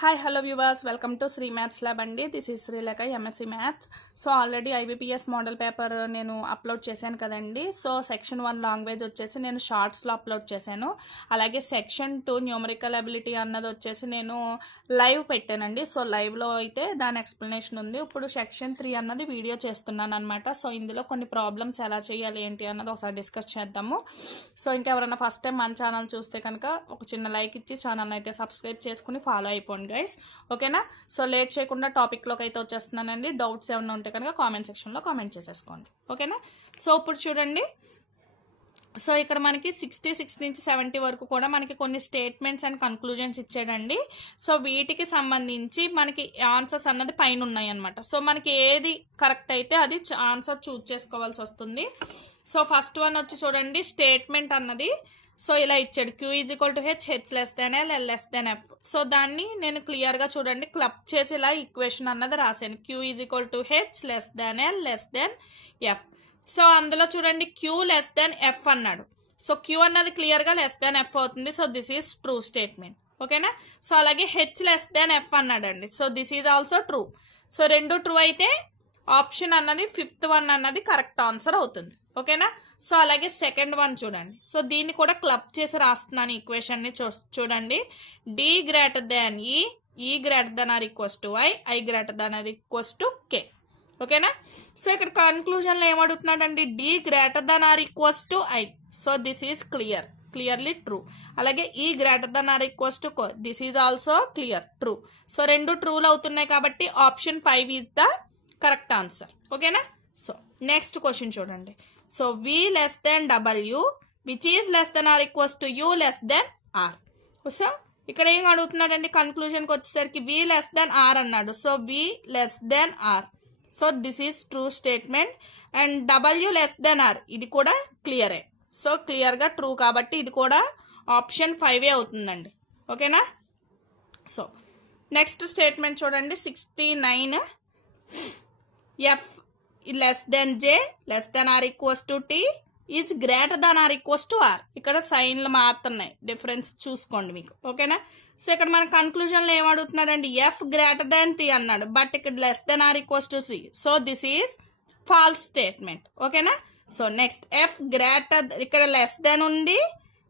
Hi hello viewers, welcome to Shri maths lab అండి. This is Srilekha MSc maths. So already IBPS model paper నేను upload చేశాను కదండి. So section 1 language వచ్చేసి నేను షార్ట్స్లో అప్లోడ్ చేశాను. అలాగే సెక్షన్ 2 న్యూమరికల్ అబిలిటీ అన్నది వచ్చేసి నేను లైవ్ పెట్టానండి. సో లైవ్లో అయితే దాని ఎక్స్ప్లెనేషన్ ఉంది. ఇప్పుడు సెక్షన్ 3 అన్నది వీడియో చేస్తున్నాను అనమాట. సో ఇందులో కొన్ని ప్రాబ్లమ్స్ ఎలా చేయాలి ఏంటి అన్నది ఒకసారి డిస్కస్ చేద్దాము. సో ఇంకెవరైనా ఫస్ట్ టైం మన ఛానల్ చూస్తే కనుక ఒక చిన్న లైక్ ఇచ్చి ఛానల్ అయితే సబ్స్క్రైబ్ చేసుకుని ఫాలో అయిపోండి గైస్, ఓకేనా. సో లేట్ చేయకుండా టాపిక్లోకి అయితే వచ్చేస్తున్నానండి. డౌట్స్ ఏమైనా ఉంటే కనుక కామెంట్ సెక్షన్లో కామెంట్ చేసేసుకోండి, ఓకేనా. సో ఇప్పుడు చూడండి, సో ఇక్కడ మనకి 66 నుంచి 70 వరకు కూడా మనకి కొన్ని స్టేట్మెంట్స్ అండ్ కన్క్లూజన్స్ ఇచ్చాడండి. సో వీటికి సంబంధించి మనకి ఆన్సర్స్ అన్నది పైన ఉన్నాయి అనమాట. సో మనకి ఏది కరెక్ట్ అయితే అది ఆన్సర్ చూజ్ చేసుకోవాల్సి వస్తుంది. సో ఫస్ట్ వన్ వచ్చి చూడండి, స్టేట్మెంట్ అన్నది సో ఇలా ఇచ్చాడు, Q is equal to H, H less than L, L less than F. So దాన్ని నేను క్లియర్గా చూడండి క్లబ్ చేసి ఇలా ఈక్వేషన్ అన్నది రాశాను. Q is equal to H less than L less than F. So అందులో చూడండి Q లెస్ దెన్ ఎఫ్ అన్నాడు. సో Q అన్నది క్లియర్గా లెస్ దెన్ ఎఫ్ అవుతుంది. So this is true statement, ఓకేనా. సో అలాగే హెచ్ లెస్ దెన్ ఎఫ్ అన్నాడండి. So this is also true. So రెండు ట్రూ అయితే ఆప్షన్ అన్నది ఫిఫ్త్ వన్ అన్నది కరెక్ట్ ఆన్సర్ అవుతుంది, ఓకేనా. సో అలాగే సెకండ్ వన్ చూడండి. సో దీన్ని కూడా క్లబ్ చేసి రాస్తున్నాను ఈక్వేషన్ని. చూడండి, D greater than E greater than or equals to I greater than or equals to K, ఓకేనా. సో ఇక్కడ కన్క్లూజన్లో ఏమడుగుతున్నాడండి, D greater than or equals to I. So this is clearly true. అలాగే E greater than or equals to this is also true. So రెండు ట్రూలు అవుతున్నాయి కాబట్టి option 5 is the correct answer, ఓకేనా. సో నెక్స్ట్ క్వశ్చన్ చూడండి. So V less than W which is less than or equals to U less than R. So ఇక్కడ ఏం అడుగుతున్నాడండి, కన్క్లూజన్కి వచ్చేసరికి V less than R అన్నాడు. So V less than R. So this is true statement. And W less than R ఇది కూడా క్లియరే. So క్లియర్గా true కాబట్టి ఇది కూడా ఆప్షన్ 5 అవుతుందండి, ఓకేనా. సో నెక్స్ట్ స్టేట్మెంట్ చూడండి, 69 F less than J less than or equals to T is greater than or equals to R. ఇక్కడ సైన్లు మారుతున్నాయి, డిఫరెన్స్ చూసుకోండి మీకు, ఓకేనా. సో ఇక్కడ మన కన్క్లూజన్లో ఏమడుగుతున్నాడండి, F గ్రేటర్ దాన్ T అన్నాడు, బట్ ఇక్కడ less then or equals to C. So this is false statement, ఓకేనా. సో నెక్స్ట్ F గ్రేటర్, ఇక్కడ లెస్ దెన్ ఉంది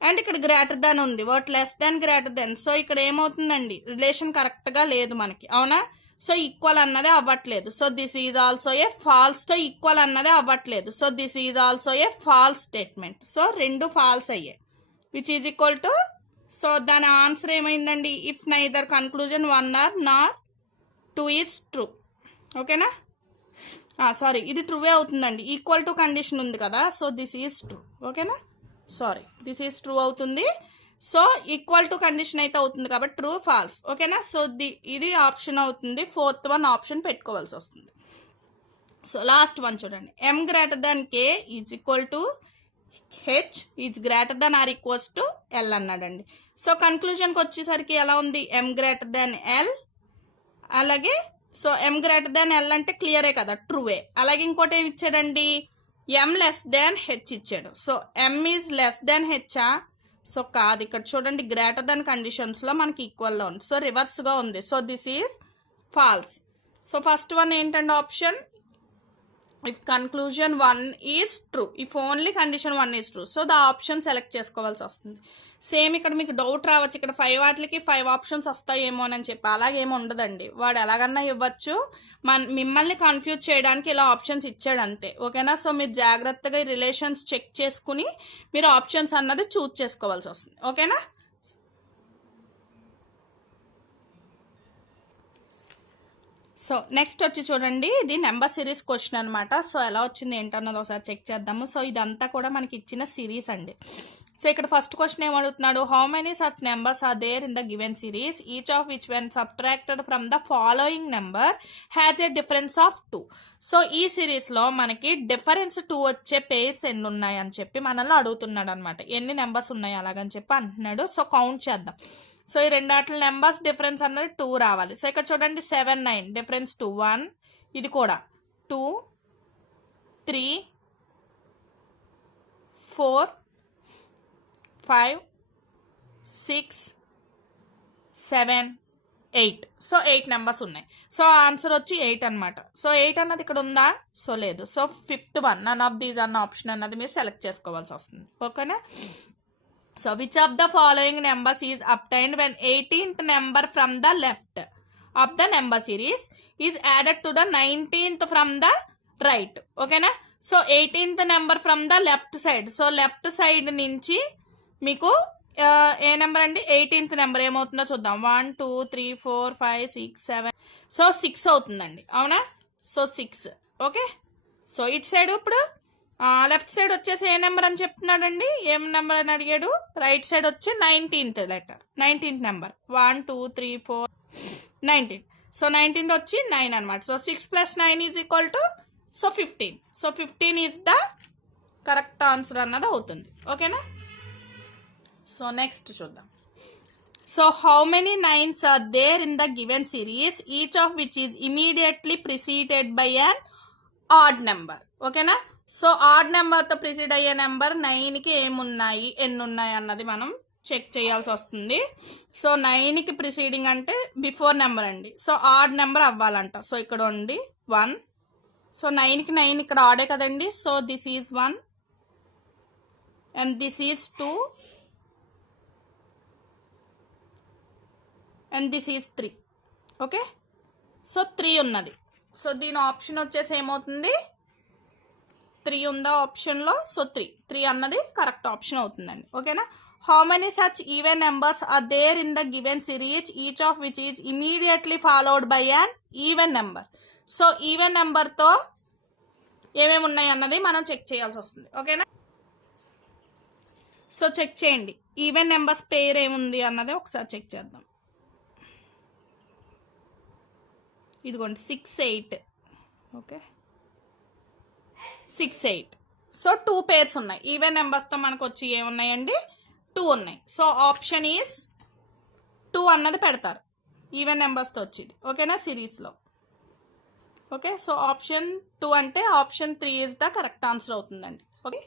అండ్ ఇక్కడ గ్రేటర్ దాన్ ఉంది, what less then greater then. So ఇక్కడ ఏమవుతుందండి, relation కరెక్ట్గా లేదు మనకి, అవునా. సో ఈక్వల్ అన్నదే అవ్వట్లేదు. So this is also a falls. So equal అన్నదే అవ్వట్లేదు. So this is also a false statement. So రెండు ఫాల్స్ అయ్యాయి, which is equal to. So దాని ఆన్సర్ ఏమైందండి, if neither conclusion 1 are Nar 2 is true, ఓకేనా. Sorry, ఇది true way అవుతుందండి, equal to condition ఉంది కదా. సో దిస్ ఈజ్ ట్రూ, ఓకేనా. సారీ, దిస్ ఈజ్ ట్రూ అవుతుంది. సో ఈక్వల్ టు కండిషన్ అయితే అవుతుంది కాబట్టి ట్రూ ఫాల్స్, ఓకేనా. సో ఇది ఆప్షన్ అవుతుంది. ఫోర్త్ వన్ ఆప్షన్ పెట్టుకోవాల్సి వస్తుంది. సో లాస్ట్ వన్ చూడండి, M greater than K is equal to H is greater than or equals to L అన్నాడండి. సో కన్క్లూజన్కి వచ్చేసరికి ఎలా ఉంది, M గ్రేటర్ దాన్ ఎల్. అలాగే so M greater than L అంటే క్లియరే కదా, ట్రూవే. అలాగే ఇంకోటి ఏమి ఇచ్చాడండి, M లెస్ దాన్ హెచ్ ఇచ్చాడు. So M is less than హెచ్చా. సో కాదు, ఇక్కడ చూడండి గ్రేటర్ దాన్ కండిషన్స్లో మనకి ఈక్వల్లో ఉంది. సో రివర్స్గా ఉంది. So this is false. So first one ఏంటంటే option, if conclusion 1 is true, if only condition 1 is true. So the option select చేసుకోవాల్సి వస్తుంది. సేమ్ ఇక్కడ మీకు డౌట్ రావచ్చు, ఇక్కడ 5 వాటికి 5 ఆప్షన్స్ వస్తాయేమో అని చెప్పి. అలాగేమో ఉండదండి, వాడు ఎలాగన్నా ఇవ్వచ్చు, మిమ్మల్ని కన్ఫ్యూజ్ చేయడానికి ఇలా ఆప్షన్స్ ఇచ్చాడు అంతే, ఓకేనా. సో మీరు జాగ్రత్తగా ఈ రిలేషన్స్ చెక్ చేసుకుని మీరు ఆప్షన్స్ అన్నది చూజ్ చేసుకోవాల్సి వస్తుంది, ఓకేనా. సో నెక్స్ట్ వచ్చి చూడండి, ఇది నెంబర్ సిరీస్ క్వశ్చన్ అనమాట. సో ఎలా వచ్చింది ఏంటన్నది ఒకసారి చెక్ చేద్దాము. సో ఇదంతా కూడా మనకి ఇచ్చిన సిరీస్ అండి. సో ఇక్కడ ఫస్ట్ క్వశ్చన్ ఏమడుగుతున్నాడు, how many such numbers are there in the given series, each of which when subtracted from the following number has a difference of 2. So ఈ సిరీస్లో మనకి డిఫరెన్స్ 2 వచ్చే పేర్స్ ఎన్ని ఉన్నాయి అని చెప్పి మనల్ని అడుగుతున్నాడు అనమాట. ఎన్ని నెంబర్స్ ఉన్నాయి అలాగని చెప్పి అంటున్నాడు. సో కౌంట్ చేద్దాం. సో ఈ రెండు ఆటల నెంబర్స్ డిఫరెన్స్ అన్నది 2 రావాలి. సో ఇక్కడ చూడండి 7, 9 డిఫరెన్స్ 2, 1 ఇది కూడా 2, 3, 4, 5, 6, 7, 8. సో 8 నెంబర్స్ ఉన్నాయి. సో ఆన్సర్ వచ్చి 8 అనమాట. సో 8 అన్నది ఇక్కడ ఉందా? సో లేదు. So 5th one none of these అన్న ఆప్షన్ అన్నది మీరు సెలెక్ట్ చేసుకోవాల్సి వస్తుంది. ఓకేనా? So which of the following numbers is obtained when 18th number from the left of the number series is added to the 19th from the right. ఓకేనా? So 18th number from the left side. So left side నుంచి మీకు ఏ number అండి? 18th number ఏమవుతుందో చూద్దాం. 1 2 3 4 5 6 7. So 6 అవుతుందండి. అవునా? So 6. Okay. So ఇటు side ఇప్పుడు లెఫ్ట్ సైడ్ వచ్చేసి ఏ నెంబర్ అని చెప్తున్నాడండి? ఏం నెంబర్ అని అడిగాడు? రైట్ సైడ్ వచ్చి 19th letter, 19th number. 1 2 3 4 19. So 19th వచ్చి 9 అనమాట. So 6 + 9 is equal to so 15. So 15 is the correct answer అన్నది అవుతుంది. ఓకేనా? సో నెక్స్ట్ చూద్దాం. So how many 9s are there in the given series each of which is immediately preceded by an odd number. ఓకేనా? So odd నెంబర్తో precede అయ్యే number 9కి ఏమున్నాయి, ఎన్ని ఉన్నాయి అన్నది మనం చెక్ చేయాల్సి వస్తుంది. సో 9కి ప్రిసీడింగ్ అంటే బిఫోర్ నెంబర్ అండి. సో ఆడ్ నెంబర్ అవ్వాలంట. సో ఇక్కడ ఉంది 1. సో 9కి 9 ఇక్కడ ఆడే కదండి. So this is 1 and this is 2 and this is 3. Okay. So 3 ఉన్నది. సో దీని ఆప్షన్ వచ్చేసి ఏమవుతుంది? 3 ఉందా ఆప్షన్లో? సో 3 అన్నది కరెక్ట్ ఆప్షన్ అవుతుందండి. ఓకేనా? How many such even numbers are there in the given series each of which is immediately followed by an even number. So even నెంబర్తో ఏమేమి ఉన్నాయి అన్నది మనం చెక్ చేయాల్సి వస్తుంది. ఓకేనా? సో చెక్ చేయండి. ఈవెన్ నెంబర్స్ పేరు ఏముంది అన్నది ఒకసారి చెక్ చేద్దాం. ఇదిగోండి 6 8. ఓకే, 6 8. సో 2 పేర్స్ ఉన్నాయి. ఈవెన్ నెంబర్స్తో మనకు వచ్చి ఏమున్నాయండి? 2 ఉన్నాయి. సో ఆప్షన్ ఈజ్ 2 అన్నది పెడతారు ఈవెన్ నెంబర్స్తో వచ్చింది. ఓకేనా? సిరీస్లో. ఓకే. సో ఆప్షన్ 2 అంటే option 3 is the correct answer అవుతుందండి. ఓకే.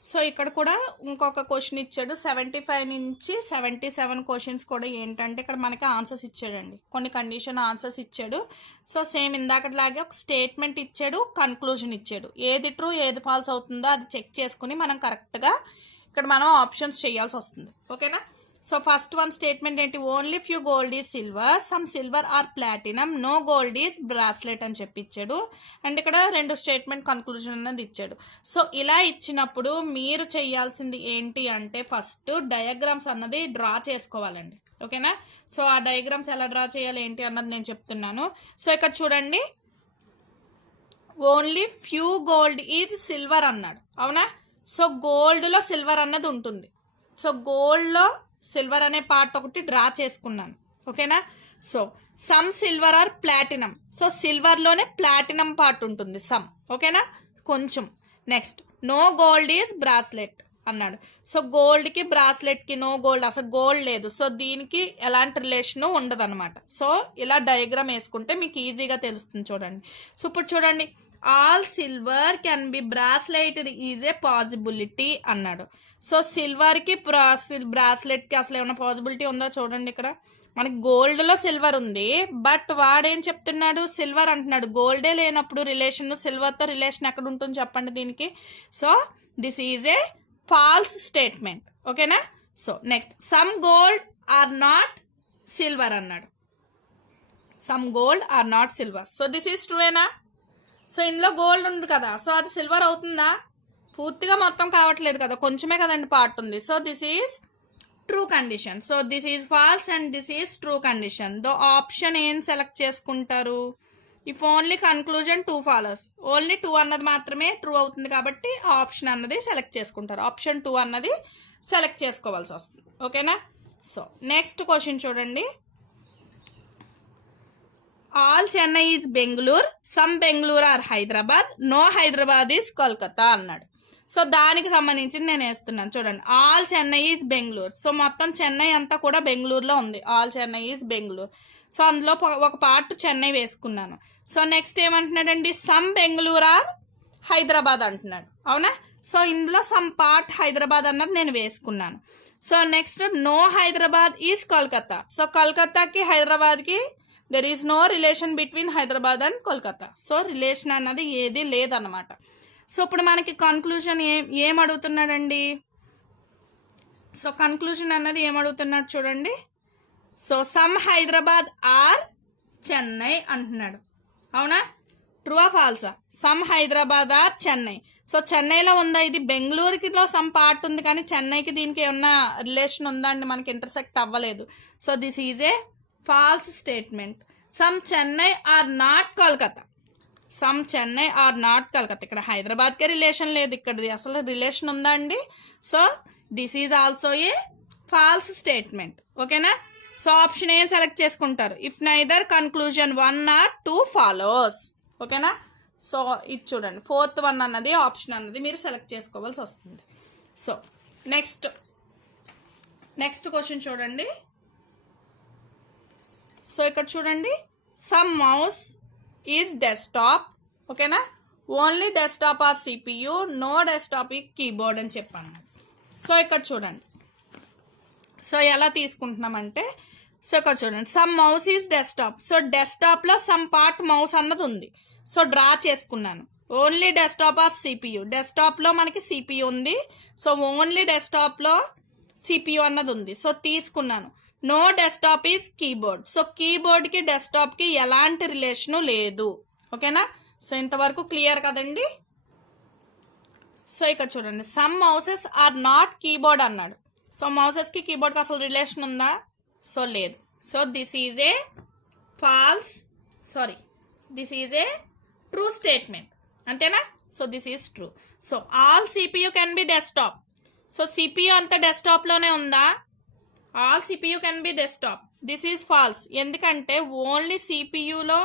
సో ఇక్కడ కూడా ఇంకొక క్వశ్చన్ ఇచ్చాడు. 75 నుంచి 77 క్వశ్చన్స్ కూడా ఏంటంటే ఇక్కడ మనకి ఆన్సర్స్ ఇచ్చాడండి. కొన్ని కండిషన్ ఆన్సర్స్ ఇచ్చాడు. సో సేమ్ ఇందాకట్లాగే ఒక స్టేట్మెంట్ ఇచ్చాడు, కన్క్లూజన్ ఇచ్చాడు. ఏది ట్రూ ఏది ఫాల్స్ అవుతుందో అది చెక్ చేసుకుని మనం కరెక్ట్గా ఇక్కడ మనం ఆప్షన్స్ చేయాల్సి వస్తుంది. ఓకేనా? సో ఫస్ట్ వన్ స్టేట్మెంట్ ఏంటి? Only few gold is silver, some silver are platinum, no gold is bracelet అని చెప్పి ఇచ్చాడు. అండ్ ఇక్కడ 2 స్టేట్మెంట్ కన్క్లూజన్ అనేది ఇచ్చాడు. సో ఇలా ఇచ్చినప్పుడు మీరు చేయాల్సింది ఏంటి అంటే ఫస్ట్ డయాగ్రామ్స్ అన్నది డ్రా చేసుకోవాలండి. ఓకేనా? సో ఆ డయాగ్రామ్స్ ఎలా డ్రా చేయాలి ఏంటి అన్నది నేను చెప్తున్నాను. సో ఇక్కడ చూడండి, only few gold is silver అన్నాడు. అవునా? సో గోల్డ్లో సిల్వర్ అన్నది ఉంటుంది. సో గోల్డ్లో సిల్వర్ అనే పార్ట్ ఒకటి డ్రా చేసుకున్నాను. ఓకేనా? So some silver are platinum. So సిల్వర్లోనే ప్లాటినం పార్ట్ ఉంటుంది సమ్. ఓకేనా? కొంచెం. Next no gold is bracelet అన్నాడు. సో గోల్డ్కి బ్రాస్లెట్కి నో గోల్డ్, అసలు గోల్డ్ లేదు. సో దీనికి ఎలాంటి రిలేషన్ ఉండదు అనమాట. సో ఇలా డయాగ్రామ్ వేసుకుంటే మీకు ఈజీగా తెలుస్తుంది. చూడండి. సో ఇప్పుడు చూడండి, all silver can be braceleted is a possibility అన్నాడు. సో సిల్వర్కి బ్రాస్లెట్కి అసలు ఏమైనా పాసిబిలిటీ ఉందో చూడండి. ఇక్కడ మనకి గోల్డ్లో సిల్వర్ ఉంది, బట్ వాడేం చెప్తున్నాడు? సిల్వర్ అంటున్నాడు. గోల్డే లేనప్పుడు రిలేషన్, సిల్వర్తో రిలేషన్ ఎక్కడ ఉంటుంది చెప్పండి దీనికి? So this is a false statement. ఓకేనా? So next some gold are not silver అన్నాడు. Some gold are not silver. So this is ట్రూయేనా? సో ఇందులో గోల్డ్ ఉంది కదా, సో అది సిల్వర్ అవుతుందా? పూర్తిగా మొత్తం కావట్లేదు కదా, కొంచెమే కదండి పార్ట్ ఉంది. So this is true condition. So this is falls and this is true condition. Though option ఏం సెలెక్ట్ చేసుకుంటారు? If only conclusion 2 follows, only 2 అన్నది మాత్రమే ట్రూ అవుతుంది కాబట్టి ఆప్షన్ అన్నది సెలెక్ట్ చేసుకుంటారు. ఆప్షన్ 2 అన్నది సెలెక్ట్ చేసుకోవాల్సి వస్తుంది. ఓకేనా? సో నెక్స్ట్ క్వశ్చన్ చూడండి. All Chennai is Bengaluru, some Bengaluru are Hyderabad, no Hyderabad is Kolkata అన్నాడు. సో దానికి సంబంధించి నేను వేస్తున్నాను. చూడండి, all Chennai is Bengaluru. So మొత్తం చెన్నై అంతా కూడా బెంగళూరులో ఉంది. All Chennai is Bengaluru. So అందులో ఒక పార్ట్ చెన్నై వేసుకున్నాను. సో నెక్స్ట్ ఏమంటున్నాడండి? సమ్ బెంగళూరు ఆర్ హైదరాబాద్ అంటున్నాడు. అవునా? సో ఇందులో సమ్ పార్ట్ హైదరాబాద్ అన్నది నేను వేసుకున్నాను. So next no Hyderabad is Kolkata. So కోల్కతాకి హైదరాబాద్కి there is no relation between Hyderabad and Kolkata. So relation అన్నది ఏది లేదన్నమాట. సో ఇప్పుడు మనకి కన్క్లూజన్ ఏం అడుగుతున్నాడండి? సో కన్క్లూజన్ అన్నది ఏమడుగుతున్నాడు చూడండి. So some Hyderabad are Chennai అంటున్నాడు. అవునా? ట్రూ ఆ ఫాల్సా? Some Hyderabad are Chennai. So చెన్నైలో ఉందా? ఇది బెంగళూరుకిలో సమ్ పార్ట్ ఉంది కానీ చెన్నైకి దీనికి ఏమన్నా రిలేషన్ ఉందా అండి? మనకి ఇంటర్సెక్ట్ అవ్వలేదు. So this is a false statement. Some Chennai are not Kolkata. Some Chennai are not Kolkata. ఇక్కడ హైదరాబాద్కే రిలేషన్ లేదు, ఇక్కడ అసలు రిలేషన్ ఉందా అండి? So this is also a false statement. ఓకేనా? సో ఆప్షన్ ఏ సెలెక్ట్ చేసుకుంటారు if neither conclusion 1 or 2 follows. ఓకేనా? సో ఇది చూడండి, 4th వన్ అన్నది ఆప్షన్ అన్నది మీరు సెలెక్ట్ చేసుకోవాల్సి వస్తుంది. సో నెక్స్ట్ క్వశ్చన్ చూడండి. సో ఇక్కడ చూడండి, సమ్ మౌస్ ఈజ్ డెస్క్టాప్. ఓకేనా? Only desktop are CPU, no desktop is keyboard అని చెప్పాను. సో ఇక్కడ చూడండి, సో ఎలా తీసుకుంటున్నామంటే, సో ఇక్కడ చూడండి some mouse is desktop. So డెస్క్టాప్లో సమ్ పార్ట్ మౌస్ అన్నది ఉంది. సో డ్రా చేసుకున్నాను. Only desktop are CPU. డెస్క్టాప్లో మనకి సిపియు ఉంది. సో ఓన్లీ డెస్క్టాప్లో సిపియు అన్నది ఉంది. సో తీసుకున్నాను. No desktop is keyboard. So కీబోర్డ్కి డెస్క్టాప్కి ఎలాంటి రిలేషను లేదు. ఓకేనా? సో ఇంతవరకు క్లియర్ కదండి. సో ఇక్కడ చూడండి, some mouses are not keyboard అన్నాడు. సో మౌసెస్కి కీబోర్డ్కి అసలు రిలేషన్ ఉందా? సో లేదు. So this is a this is a true statement. అంతేనా? So this is true. So all CPU can be desktop. So CPU అంతా డెస్క్టాప్లోనే ఉందా? All CPU can be desktop. This is false. ఎందుకంటే only సిపియులో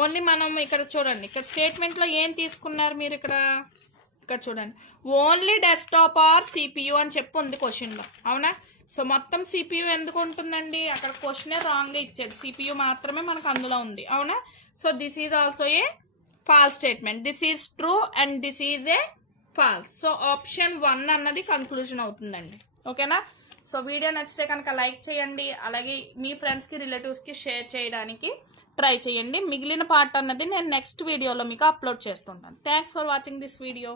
only మనం ఇక్కడ చూడండి, ఇక్కడ స్టేట్మెంట్లో ఏం తీసుకున్నారు మీరు? ఇక్కడ చూడండి, ఓన్లీ డెస్క్టాప్ ఆర్ సిపియు అని చెప్పి ఉంది క్వశ్చన్లో. అవునా? సో మొత్తం సిపియు ఎందుకు ఉంటుందండి? అక్కడ క్వశ్చనే రాంగ్గా ఇచ్చాడు. సిపియు మాత్రమే మనకు అందులో ఉంది. అవునా? So this is also a false statement. This is true and this is a falls. So option 1 అన్నది కన్క్లూజన్ అవుతుందండి. ఓకేనా? సో వీడియో నచ్చితే కనుక లైక్ చేయండి, అలాగే మీ ఫ్రెండ్స్కి రిలేటివ్స్కి షేర్ చేయడానికి ట్రై చేయండి. మిగిలిన పార్ట్ అన్నది నేను నెక్స్ట్ వీడియోలో మీకు అప్లోడ్ చేస్తుంటాను. Thanks for watching this video.